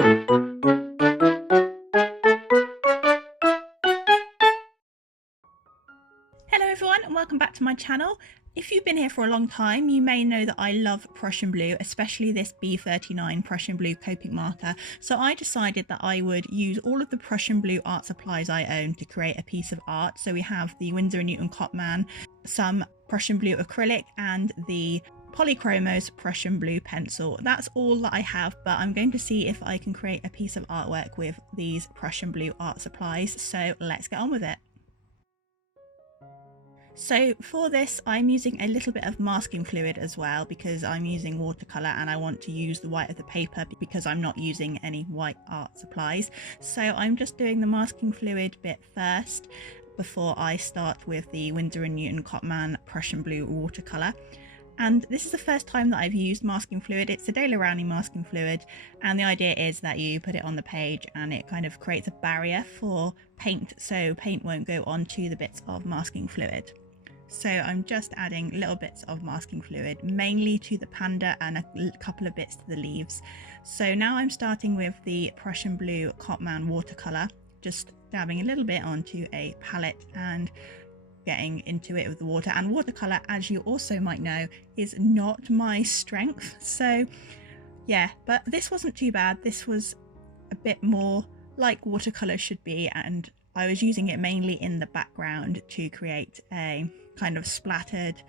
Hello everyone and welcome back to my channel. If you've been here for a long time, you may know that I love Prussian Blue, especially this B39 Prussian Blue Copic marker. So I decided that I would use all of the Prussian Blue art supplies I own to create a piece of art. So we have the Winsor & Newton Cotman, some Prussian Blue acrylic and the Polychromos Prussian Blue pencil. That's all that I have, but I'm going to see if I can create a piece of artwork with these Prussian Blue art supplies. So let's get on with it. So for this, I'm using a little bit of masking fluid as well because I'm using watercolour and I want to use the white of the paper because I'm not using any white art supplies. So I'm just doing the masking fluid bit first before I start with the Winsor & Newton Cotman Prussian Blue watercolour. And this is the first time that I've used masking fluid. It's a Daler-Rowney masking fluid, and the idea is that you put it on the page and it kind of creates a barrier for paint, so paint won't go onto the bits of masking fluid. So I'm just adding little bits of masking fluid, mainly to the panda and a couple of bits to the leaves. So now I'm starting with the Prussian Blue Cotman watercolour, just dabbing a little bit onto a palette and getting into it with the water. And watercolour, as you also might know, is not my strength. So yeah, but this wasn't too bad. This was a bit more like watercolour should be, and I was using it mainly in the background to create a kind of splattered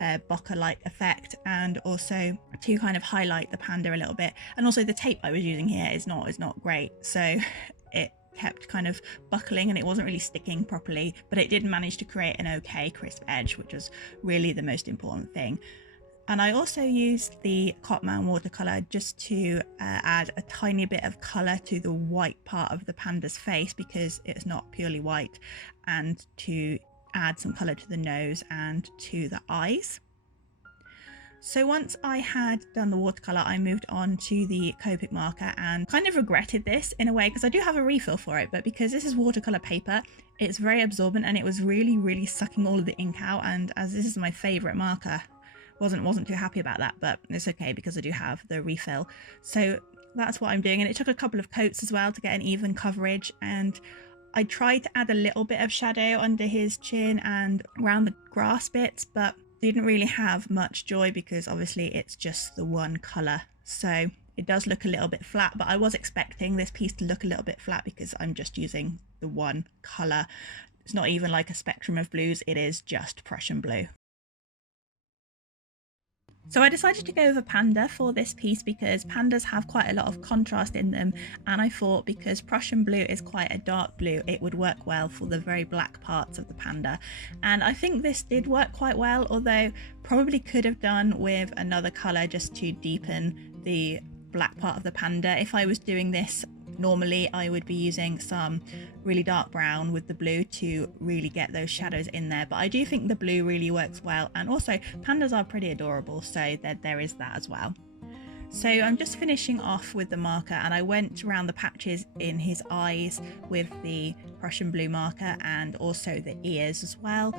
bokeh-like effect, and also to kind of highlight the panda a little bit. And also the tape I was using here is not great, so it kept kind of buckling and it wasn't really sticking properly, but it did manage to create an okay crisp edge, which was really the most important thing. And I also used the Cotman watercolour just to add a tiny bit of colour to the white part of the panda's face because it's not purely white, and to add some colour to the nose and to the eyes. So once I had done the watercolour, I moved on to the Copic marker and kind of regretted this in a way because I do have a refill for it, but because this is watercolour paper, it's very absorbent and it was really sucking all of the ink out, and as this is my favourite marker, wasn't too happy about that, but it's okay because I do have the refill. So that's what I'm doing, and it took a couple of coats as well to get an even coverage. And I tried to add a little bit of shadow under his chin and around the grass bits, but didn't really have much joy because obviously it's just the one colour, so it does look a little bit flat. But I was expecting this piece to look a little bit flat because I'm just using the one colour. It's not even like a spectrum of blues, it is just Prussian Blue. So I decided to go with a panda for this piece because pandas have quite a lot of contrast in them, and I thought because Prussian Blue is quite a dark blue, it would work well for the very black parts of the panda. And I think this did work quite well, although probably could have done with another colour just to deepen the black part of the panda. If I was doing this normally, I would be using some really dark brown with the blue to really get those shadows in there, but I do think the blue really works well, and also pandas are pretty adorable, so there is that as well. So I'm just finishing off with the marker, and I went around the patches in his eyes with the Prussian Blue marker and also the ears as well,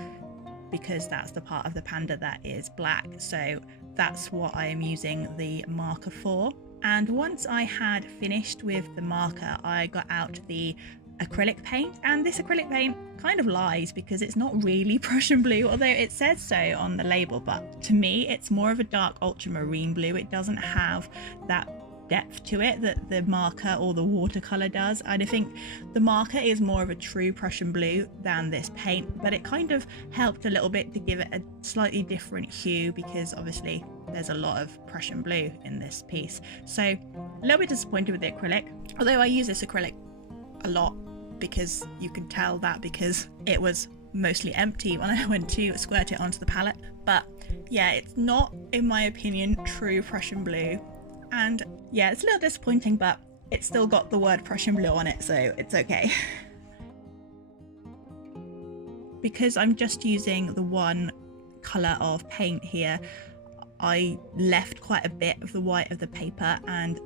because that's the part of the panda that is black, so that's what I am using the marker for. And once I had finished with the marker, I got out the acrylic paint, and this acrylic paint kind of lies because it's not really Prussian Blue, although it says so on the label, but to me it's more of a dark ultramarine blue. It doesn't have that depth to it that the marker or the watercolor does, and I think the marker is more of a true Prussian Blue than this paint, but it kind of helped a little bit to give it a slightly different hue because obviously there's a lot of Prussian Blue in this piece. So a little bit disappointed with the acrylic, although I use this acrylic a lot because you can tell that because it was mostly empty when I went to squirt it onto the palette. But yeah, it's not, in my opinion, true Prussian Blue. And yeah, it's a little disappointing, but it's still got the word Prussian Blue on it, so it's okay. Because I'm just using the one colour of paint here, I left quite a bit of the white of the paper and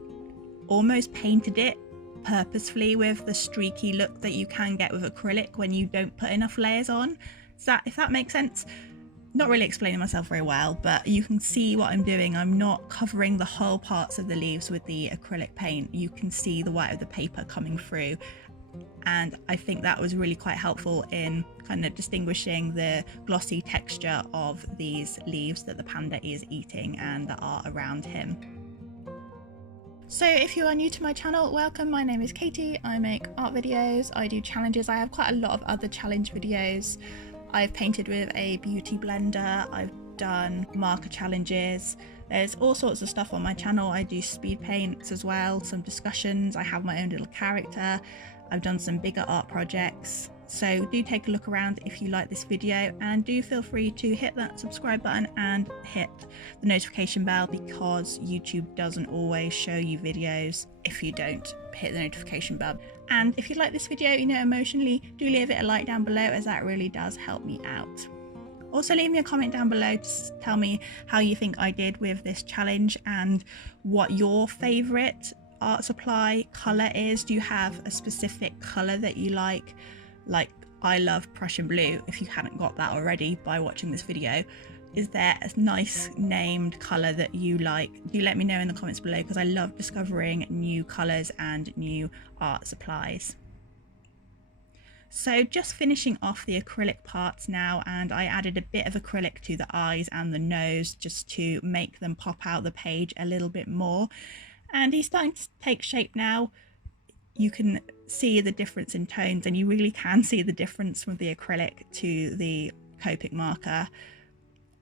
almost painted it purposefully with the streaky look that you can get with acrylic when you don't put enough layers on. If that makes sense. not really explaining myself very well, but you can see what I'm doing. I'm not covering the whole parts of the leaves with the acrylic paint. You can see the white of the paper coming through, and I think that was really quite helpful in kind of distinguishing the glossy texture of these leaves that the panda is eating and that are around him. So if you are new to my channel, welcome. My name is Katie. I make art videos, I do challenges. I have quite a lot of other challenge videos. I've painted with a beauty blender, I've done marker challenges. There's all sorts of stuff on my channel. I do speed paints as well, some discussions. I have my own little character. I've done some bigger art projects. So do take a look around if you like this video, and do feel free to hit that subscribe button and hit the notification bell, because YouTube doesn't always show you videos if you don't hit the notification bell. And if you like this video, you know, emotionally, do leave it a like down below, as that really does help me out. Also leave me a comment down below to tell me how you think I did with this challenge and what your favourite art supply colour is. Do you have a specific colour that you like? Like, I love Prussian Blue, if you hadn't got that already by watching this video. Is there a nice named colour that you like? Do let me know in the comments below, because I love discovering new colours and new art supplies. So just finishing off the acrylic parts now, and I added a bit of acrylic to the eyes and the nose just to make them pop out the page a little bit more. And he's starting to take shape now. You can see the difference in tones, and you really can see the difference from the acrylic to the Copic marker,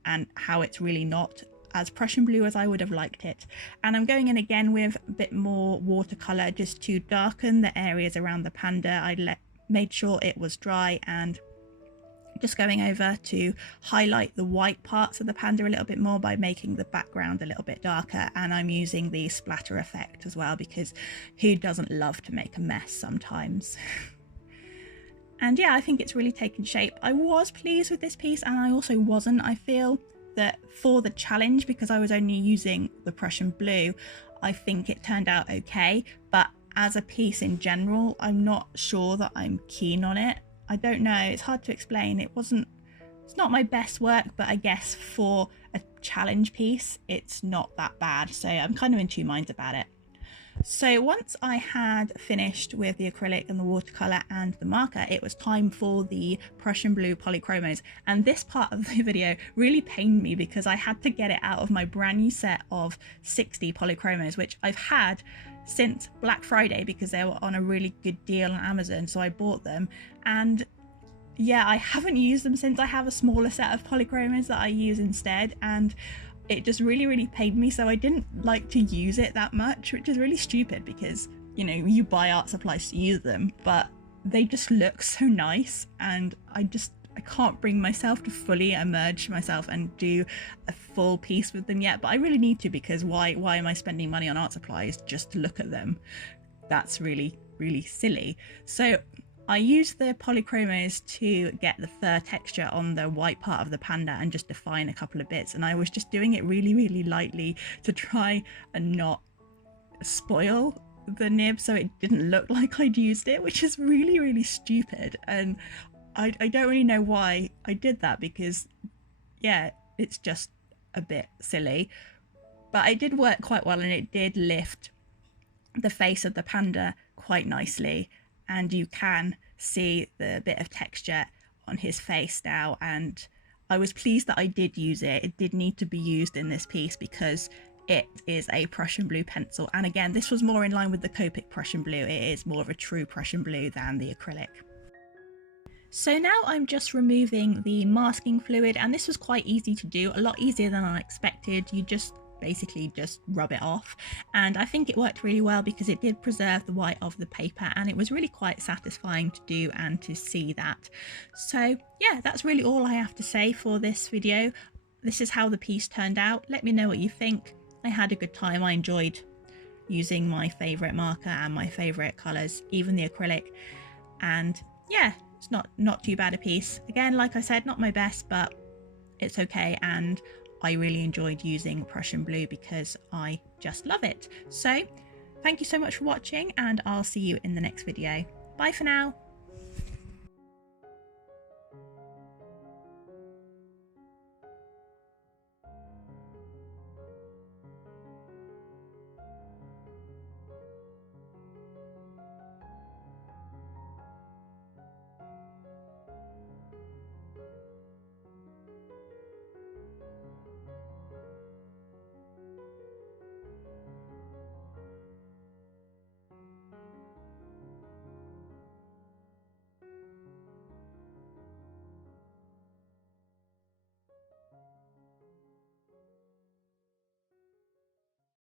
and how it's really not as Prussian Blue as I would have liked it. And I'm going in again with a bit more watercolour just to darken the areas around the panda. I made sure it was dry, and just going over to highlight the white parts of the panda a little bit more by making the background a little bit darker. And I'm using the splatter effect as well, because who doesn't love to make a mess sometimes? And yeah, I think it's really taken shape. I was pleased with this piece, and I also wasn't. I feel that for the challenge, because I was only using the Prussian Blue, I think it turned out okay, but as a piece in general, I'm not sure that I'm keen on it. I don't know, it's hard to explain. It's not my best work, but I guess for a challenge piece, it's not that bad. So I'm kind of in two minds about it. So once I had finished with the acrylic and the watercolor and the marker, it was time for the Prussian Blue polychromos. And this part of the video really pained me, because I had to get it out of my brand new set of 60 polychromos, which I've had since Black Friday because they were on a really good deal on Amazon, so I bought them. And yeah, I haven't used them since. I have a smaller set of polychromos that I use instead, and it just really pained me, so I didn't like to use it that much, which is really stupid, because, you know, you buy art supplies to use them, but they just look so nice, and I can't bring myself to fully immerse myself and do a full piece with them yet. But I really need to, because why am I spending money on art supplies just to look at them? That's really silly. So I used the polychromos to get the fur texture on the white part of the panda and just define a couple of bits, and I was just doing it really lightly to try and not spoil the nib so it didn't look like I'd used it, which is really stupid. And I don't really know why I did that, because yeah, it's just a bit silly, but it did work quite well, and it did lift the face of the panda quite nicely, and you can see the bit of texture on his face now. And I was pleased that I did use it. It did need to be used in this piece because it is a Prussian Blue pencil, and again, this was more in line with the Copic Prussian Blue. It is more of a true Prussian Blue than the acrylic. So now I'm just removing the masking fluid, and this was quite easy to do, a lot easier than I expected. You just basically just rub it off, and I think it worked really well because it did preserve the white of the paper, and it was really quite satisfying to do and to see that. So yeah, that's really all I have to say for this video. This is how the piece turned out. Let me know what you think. I had a good time. I enjoyed using my favourite marker and my favourite colours, even the acrylic, and yeah, it's not too bad a piece. Again, like I said, not my best, but it's okay, and I really enjoyed using Prussian Blue because I just love it. So thank you so much for watching, and I'll see you in the next video. Bye for now.